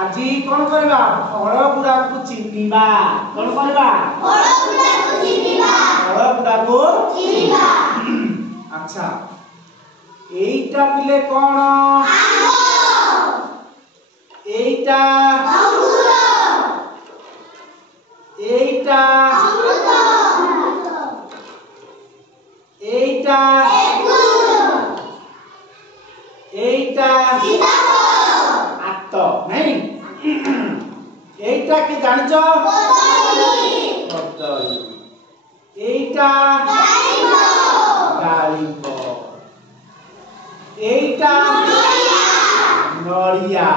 আজি কোন করবা ফল গুড়াকু চিনিবা কোন করবা ফল গুড়াকু চিনিবা আচ্ছা এইটা পিলে কোন আঙ্গুর এইটা আঙ্গুর এইটা অমৃত এইটা লেবু এইটা তো नहीं এইটা কি জানিছো কদলী এইটা ডালিম্ব এইটা নড়িয়া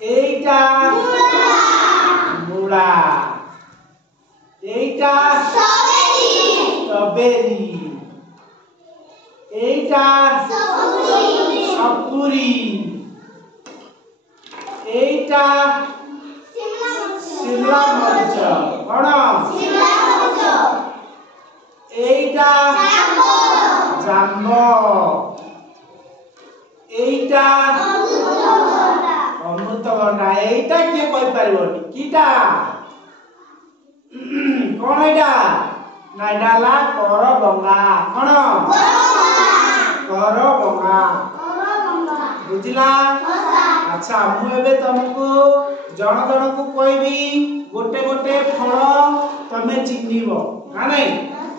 এইটা মূলা এইটা স্ট্রবেরি এইটা সপুরি এইটা শিমলা মরিচ কোন শিমলা মরিচ এইটা জাম্বো এইটা অমৃতভণ্ডা এইটা কে কই পারিবনি কিটা কোন এটা না এটা লা করবঙ্গা কোন করবঙ্গা বুঝিলা अच्छा मु एबे तुमको जण जण को कहबी गोटे गोटे फल तमे चिन्हिबो ना नहीं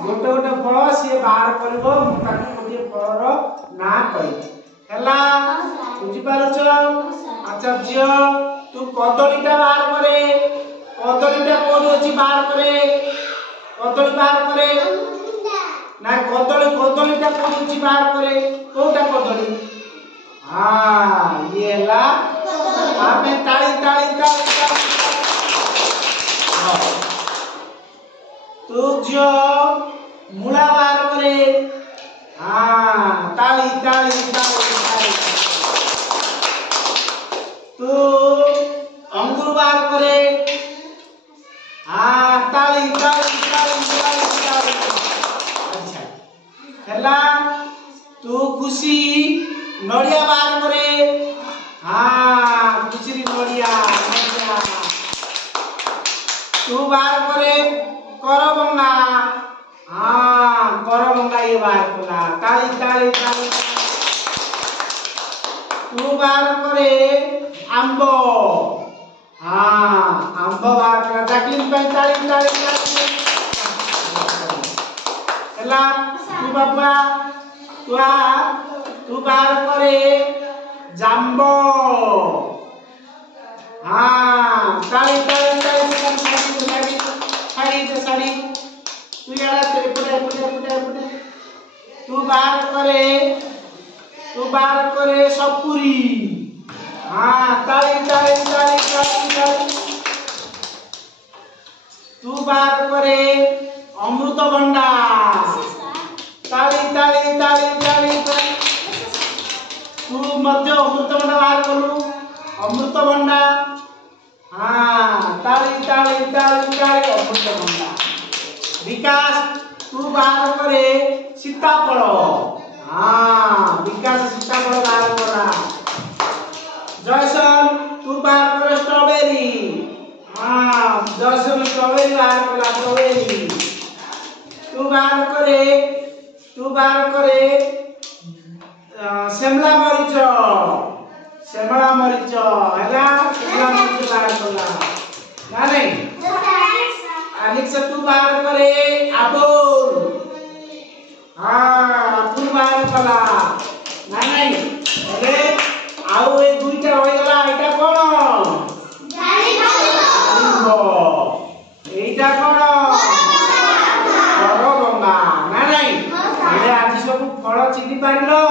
गोटे गोटे फल से बाहर करबो मु ताको गोटे फलर ना कहि हला बुझि पारछ अच्छा जियो तू कदलीटा बाहर करे कदलीटा कोन अछि बाहर करे कदली बाहर करे ना कदली कदलीटा कोन अछि बाहर करे कोटा कदली हाँ ये ला आपने ताली ताली ताली तू जो मुला बार करे हाँ ताली ताली ताली ताली तू अंगूर बार करे हाँ ताली ताली ताली ताली ताली अच्छा हेला तू खुशी नड़िया बार करे हाँ खुशी नड़िया नड़िया तू बार करे करबंगा हाँ करबंगा ये बार कला ताली ताली ताली तू बार करे आंबो हाँ आंबो बार कला जैकलिन पे ताली ताली ताली हेला तू बाबा तू बार करे जाम्बो हाँ ताली ताली ताली साड़ी साड़ी तू यार तेरे पुटे पुटे पुटे पुटे तू बार करे सपुरी हाँ ताली ताली ताली ताली ताली तू बार करे अमृतभंडा ताली ताली ताली ताली ताली तू मध्य अमृतभंडा बाहर करू अमृतभंडा हाँ ताली ताली ताली ताली अमृतभंडा विकास तू बाहर करे सीताफल हाँ विकास सीताफल बाहर करा जयसन तू बाहर करे स्ट्रॉबेरी हाँ जयसन स्ट्रॉबेरी बाहर करा स्ट्रॉबेरी तू बाहर करे शिमला मरीच शिमला मरीच हैला शिमला मरीच बाहर कला ना नहीं आनिक से तू बाहर करे आबोल हां तू बाहर कला ना नहीं अरे आउ ए दुईटा होई गला एटा कोन डालिम्बो एटा कोन करबंगा ना नहीं अरे आज सब फल चिन्हि पारिलो